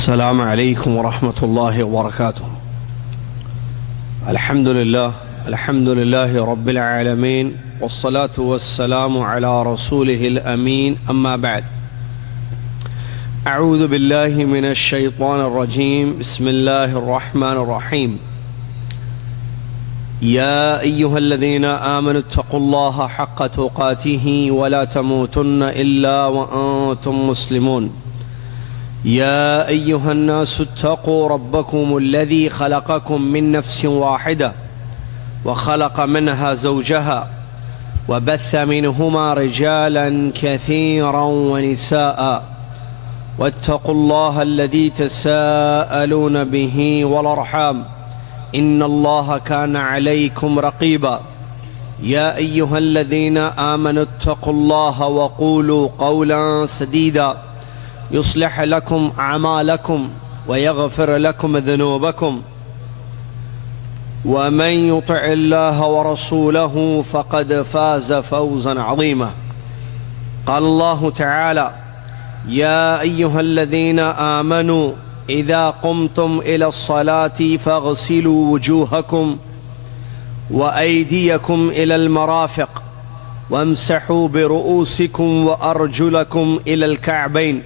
السلام عليكم ورحمة الله وبركاته. الحمد لله رب العالمين، والصلاة والسلام على رسوله الأمين. أما بعد، أعوذ بالله من الشيطان الرجيم. بسم الله الرحمن الرحيم. يا أيها الذين آمنوا اتقوا الله حق تقاته ولا تموتن إلا وأنتم مسلمون. يا أيها الناس اتقوا ربكم الذي خلقكم من نفس واحدة وخلق منها زوجها وبث منهما رجالا كثيرا ونساء واتقوا الله الذي تساءلون به والأرحام إن الله كان عليكم رقيبا. يا أيها الذين آمنوا اتقوا الله وقولوا قولا سديدا يصلح لكم أعمالكم ويغفر لكم ذنوبكم ومن يطع الله ورسوله فقد فاز فوزا عظيما. قال الله تعالى: يا أيها الذين آمنوا إذا قمتم إلى الصلاة فاغسلوا وجوهكم وأيديكم إلى المرافق وامسحوا برؤوسكم وأرجلكم إلى الكعبين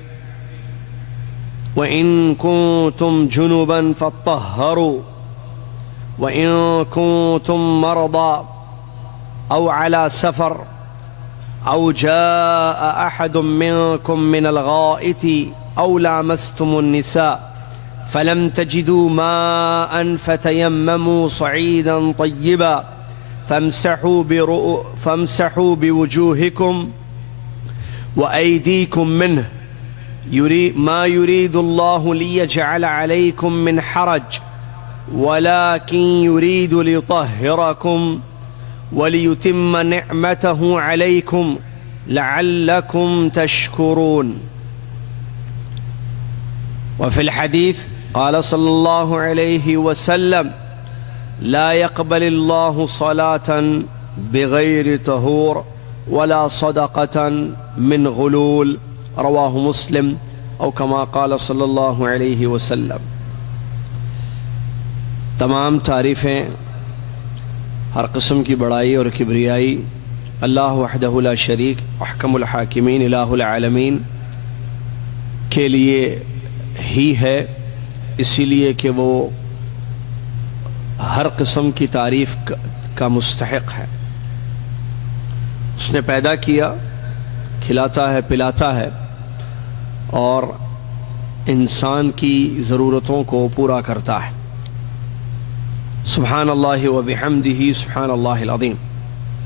وإن كنتم جنبا فاطهروا وإن كنتم مرضى أو على سفر أو جاء أحد منكم من الغائط أو لامستم النساء فلم تجدوا ماء فتيمموا صعيدا طيبا فامسحوا بوجوهكم وأيديكم منه ما يريد الله ليجعل عليكم من حرج ولكن يريد ليطهركم وليتم نعمته عليكم لعلكم تشكرون. وفي الحديث قال صلى الله عليه وسلم: لا يقبل الله صلاة بغير طهور ولا صدقة من غلول. رواہ مسلم او کما قال صلی اللہ علیہ وسلم. تمام تعریفیں، ہر قسم کی بڑائی اور کبریائی اللہ وحدہ لا شریک احکم الحاکمین الہ العالمین کے لیے ہی ہے، اسی لیے کہ وہ ہر قسم کی تعریف کا مستحق ہے. اس نے پیدا کیا، کھلاتا ہے، پلاتا ہے اور انسان کی ضرورتوں کو پورا کرتا ہے. سبحان اللہ و بحمدہ سبحان اللہ العظیم.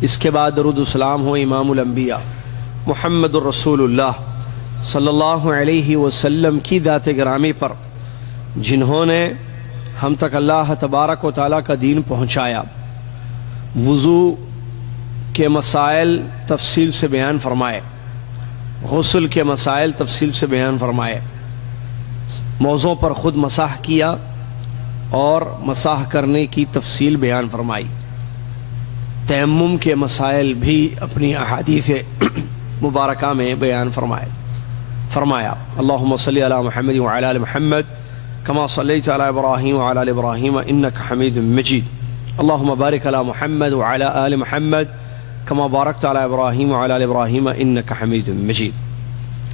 اس کے بعد درود و سلام ہو امام الانبیاء محمد الرسول اللہ صلی اللہ علیہ وسلم کی ذات گرامی پر، جنہوں نے ہم تک اللہ تبارک و تعالیٰ کا دین پہنچایا، وضو کے مسائل تفصیل سے بیان فرمائے، غسل کے مسائل تفصیل سے بیان فرمائے، موضوع پر خود مسح کیا اور مسح کرنے کی تفصیل بیان فرمائی، تیمم کے مسائل بھی اپنی احادیث مبارکہ میں بیان فرمایا. اللہم صلی علی محمد وعلی آل محمد کما صلیت علی ابراہیم وعلی آل ابراہیم انک حمید مجید. اللہم بارک علی محمد وعلی آل محمد کما بارکت علی ابراہیم وعلی آل ابراہیم انک حمید مجید.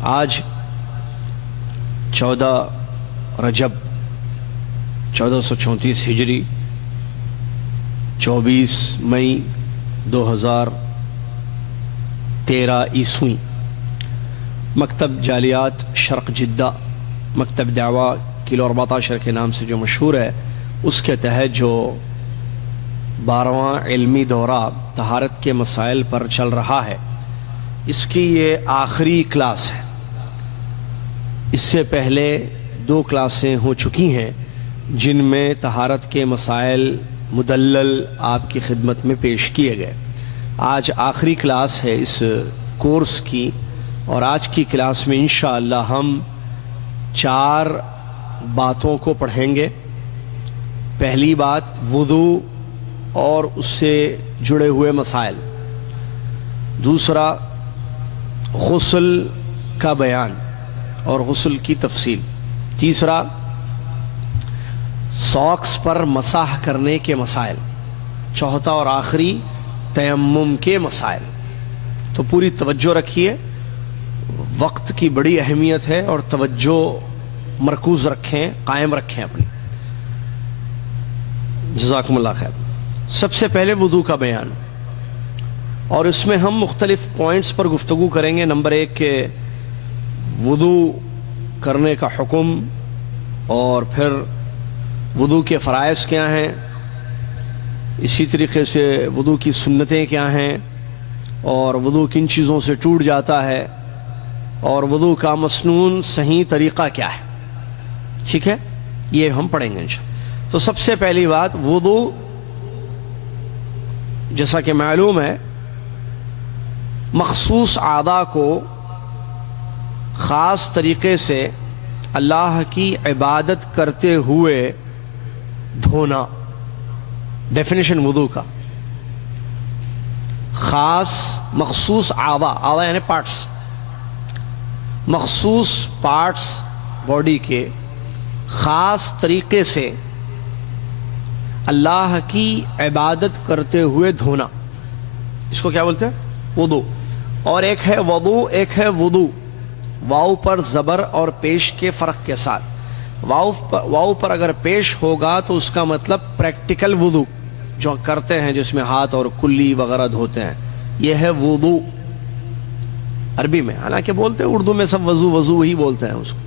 آج 14 رجب 1434 ہجری، 24 مئی 2013 عیسوی، مکتب جالیات شرق جدہ، مکتب دعویٰ کلو 14 کے نام سے جو مشہور ہے، اس کے تحت جو 12واں علمی دورہ طہارت کے مسائل پر چل رہا ہے، اس کی یہ آخری کلاس ہے. اس سے پہلے 2 کلاسیں ہو چکی ہیں جن میں طہارت کے مسائل مدلل آپ کی خدمت میں پیش کیے گئے. آج آخری کلاس ہے اس کورس کی، اور آج کی کلاس میں انشاءاللہ ہم 4 باتوں کو پڑھیں گے. پہلی بات وضو اور اس سے جڑے ہوئے مسائل، دوسرا غسل کا بیان اور غسل کی تفصیل، تیسرا ساکس پر مسح کرنے کے مسائل. چوتھا اور آخری تیمم کے مسائل. تو پوری توجہ رکھیے، وقت کی بڑی اہمیت ہے اور توجہ مرکوز رکھیں، قائم رکھیں اپنی. جزاکم اللہ خیر. سب سے پہلے وضو کا بیان، اور اس میں ہم مختلف پوائنٹس پر گفتگو کریں گے. نمبر 1 کہ وضو کرنے کا حکم، اور پھر وضو کے فرائض کیا ہیں، اسی طریقے سے وضو کی سنتیں کیا ہیں، اور وضو کن چیزوں سے ٹوٹ جاتا ہے، اور وضو کا مسنون صحیح طریقہ کیا ہے. ٹھیک ہے، یہ ہم پڑھیں گے انشاءاللہ. تو سب سے پہلی بات، وضو جیسا کہ معلوم ہے مخصوص اعضاء کو خاص طریقے سے اللہ کی عبادت کرتے ہوئے دھونا. ڈیفینیشن وضو کا، خاص مخصوص اعضاء یعنی پارٹس، مخصوص پارٹس باڈی کے خاص طریقے سے اللہ کی عبادت کرتے ہوئے دھونا، اس کو کیا بولتے ہیں؟ وضو. اور ایک ہے وضو، ایک ہے وضو. واو پر زبر اور پیش کے فرق کے ساتھ. واو پر اگر پیش ہوگا تو اس کا مطلب پریکٹیکل وضو جو کرتے ہیں، جس میں ہاتھ اور کلی وغیرہ دھوتے ہیں، یہ ہے وضو عربی میں. حالانکہ بولتے ہیں اردو میں سب وضو وضو ہی بولتے ہیں اس کو،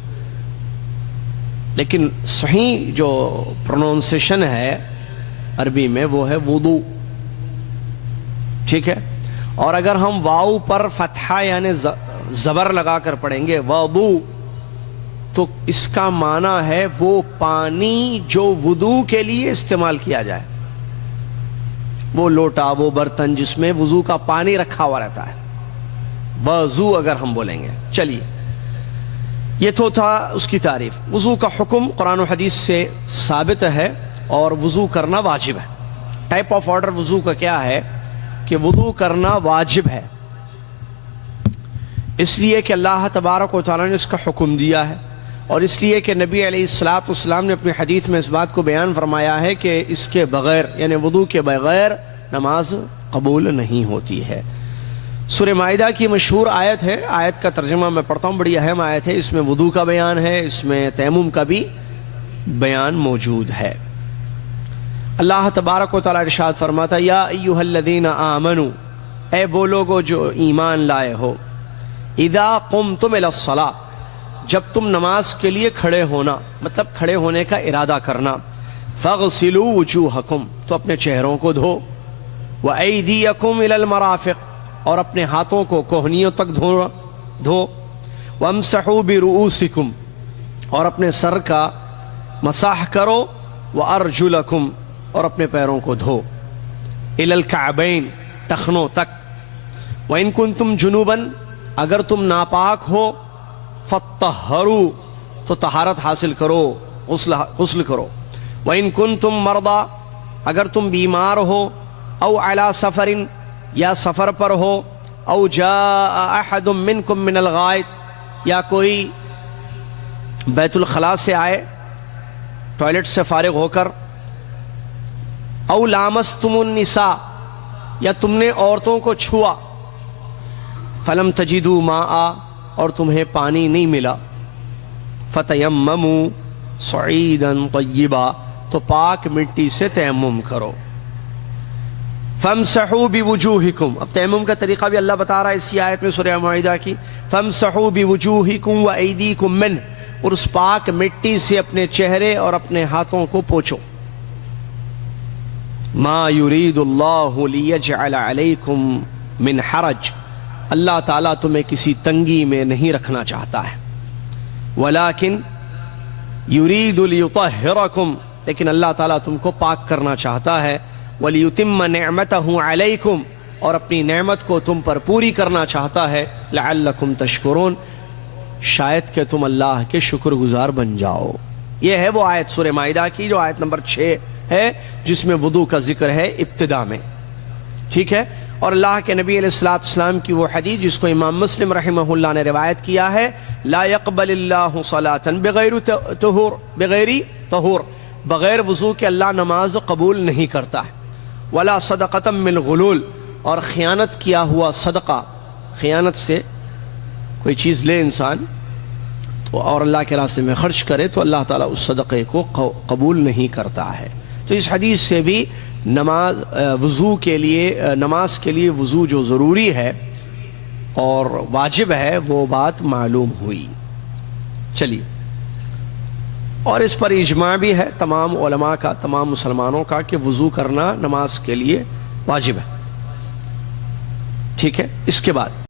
لیکن صحیح جو پروننسیشن ہے عربی میں وہ ہے وضو. ٹھیک ہے. اور اگر ہم واو پر فتحہ یعنی زبر لگا کر پڑھیں گے وضو، تو اس کا معنی ہے وہ پانی جو وضو کے لیے استعمال کیا جائے، وہ لوٹا، وہ برتن جس میں وضو کا پانی رکھا ہوا رہتا ہے، وضو اگر ہم بولیں گے. چلیے، یہ تو تھا اس کی تعریف. وضو کا حکم قرآن و حدیث سے ثابت ہے، اور وضو کرنا واجب ہے. ٹائپ آف آرڈر وضو کا کیا ہے کہ وضو کرنا واجب ہے، اس لیے کہ اللہ تبارک و تعالیٰ نے اس کا حکم دیا ہے، اور اس لیے کہ نبی علیہ الصلوۃ والسلام نے اپنی حدیث میں اس بات کو بیان فرمایا ہے کہ اس کے بغیر یعنی وضو کے بغیر نماز قبول نہیں ہوتی ہے. سورہ مائدہ کی مشہور آیت ہے، آیت کا ترجمہ میں پڑھتا ہوں، بڑی اہم آیت ہے. اس میں وضو کا بیان ہے، اس میں تیمم کا بھی بیان موجود ہے. اللہ تبارک و تعالیٰ ارشاد فرماتا یا ایھا الذین آمنوا، اے وہ لوگو جو ایمان لائے ہو، اذا قمتم الی الصلاۃ، جب تم نماز کے لیے کھڑے ہونا، مطلب کھڑے ہونے کا ارادہ کرنا، فاغسلوا وجوہکم، تو اپنے چہروں کو دھو، وایدیکم الی المرافق، اور اپنے ہاتھوں کو کوہنیوں تک دھو، وامسحوا برؤوسکم، اور اپنے سر کا مسح کرو، وارجلکم، اور اپنے پیروں کو دھو، الی الکعبین، ٹخنوں تک، وان کنتم جنوبا، اگر تم ناپاک ہو، فطہروا، تو طہارت حاصل کرو، غسل کرو، وان کنتم مرضی، اگر تم بیمار ہو، او علی سفر، یا سفر پر ہو، او جاء احد منکم من الغائط، یا کوئی بیت الخلاء سے آئے، ٹوائلٹ سے فارغ ہو کر، او لامستم النساء، یا تم نے عورتوں کو چھوا، فلم تجدوا ماء، اور تمہیں پانی نہیں ملا، فتیمموا صعیدا طیبا، تو پاک مٹی سے تیمم کرو، فامسحوا بوجوہکم، اب تیمم کا طریقہ بھی اللہ بتا رہا ہے اسی آیت میں سورہ مائدہ کی، فامسحوا بوجوہکم وایدیکم منہ، اور اس پاک مٹی سے اپنے چہرے اور اپنے ہاتھوں کو پوچھو. ما یرید اللہ لیجعل علیکم من حرج، اللہ تعالیٰ تمہیں کسی تنگی میں نہیں رکھنا چاہتا ہے، ولیکن یرید لیطہرکم، لیکن اللہ تعالیٰ تم کو پاک کرنا چاہتا ہے، ولیتم نعمتہ علیکم، اور اپنی نعمت کو تم پر پوری کرنا چاہتا ہے، لعلکم تشکرون، شاید کہ تم اللہ کے شکر گزار بن جاؤ. یہ ہے وہ آیت سورہ مائدہ کی جو آیت نمبر 6 ہے، جس میں وضو کا ذکر ہے ابتدا میں. ٹھیک ہے. اور اللہ کے نبی علیہ الصلوۃ والسلام کی وہ حدیث جس کو امام مسلم رحمہ اللہ نے روایت کیا ہے، لا يقبل اللہ صلاۃ بغیر طہور، بغیر وضو کے اللہ نماز قبول نہیں کرتا ہے، ولا صدقۃ من غلول، اور خیانت کیا ہوا صدقہ، خیانت سے کوئی چیز لے انسان تو اور اللہ کے راستے میں خرچ کرے تو اللہ تعالیٰ اس صدقے کو قبول نہیں کرتا ہے۔ تو اس حدیث سے بھی نماز کے لیے وضو جو ضروری ہے اور واجب ہے وہ بات معلوم ہوئی۔ چلیے، اور اس پر اجماع بھی ہے تمام علماء کا، تمام مسلمانوں کا، کہ وضو کرنا نماز کے لیے واجب ہے۔ ٹھیک ہے، اس کے بعد